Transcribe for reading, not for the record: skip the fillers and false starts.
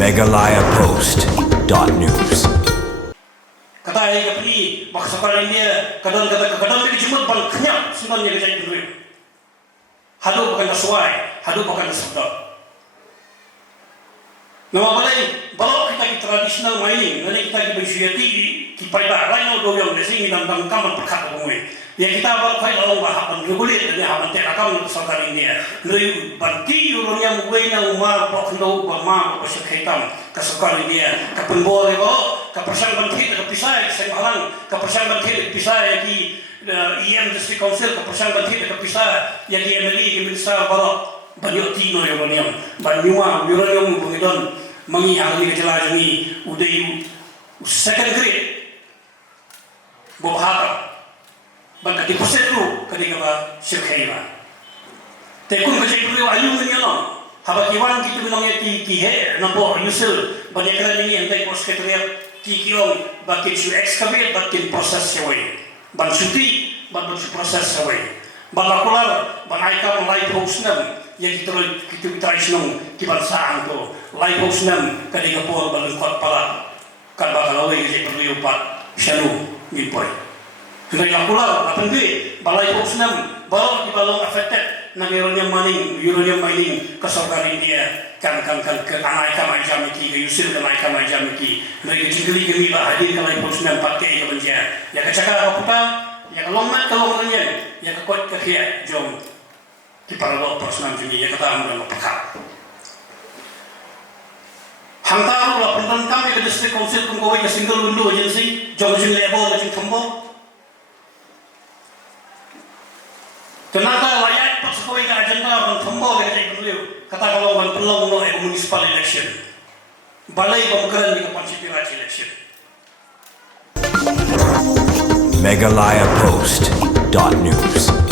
megalayapost.news. Kata ay kapri maksaparan dia kadang dia jemput bang kenyap sebenarnya kerja itu. Hadu bukan sesuai, hadu bukan sedap. Nama balai kita tradisional mining, nanti kita bersyuati kita pada lain orang yang desi minang kaman perkat umum. Ya kita balai orang bahapan reguler dan hapan terakam sekar ini. Lalu banti orang yang mungkin yang umar pokno bama bersekaitan kesekar ini. Kapenbol itu kepercayaan banti kepisah semalang kepercayaan banti kepisah di IM District Council kepercayaan banti kepisah yang di MLE Minister Balok banyak tino yang banyak banyuma uranium bungidon mengiang ni kejelas ni udah second grade bohata bangka di pusat tu ketika apa syukaiba tekun kerja perlu ayung ni lah haba kiwan kita bilangnya ki he nampak usul banyak kerana ini hentai pos sekretariat ki kiong bakin su excavate bakin proses sewai ban suti ban proses sewai balakular ban aikam live host nam yang kita isnong kibansaan to live host nam kadang kapol balengkot pala kan bakal away jadi perlu upat shalu ngimpoy hendak lakular apa ni balai host nam baru di balong affected na uranium mining kesorgarin dia kan ke anaika majamiki ke yusil ke anaika majamiki lagi jingli gemi bah hadir ke live host nam pakai ke benja ya kecakar apa puta ya kalongmat kalongnya ya kekot kekhia jom di paralel personal ini ya kata anda mapakak. Hangtaru lah penonton kami ke district council kungkawai ke single window agency jom level ke jingtombo. Kenapa layak pasukawai ke agenda jingtombo ke jingtombo kata kalau ban pelong no municipal election. Balai bangkeran di kapansipirasi election. megalayapost.news.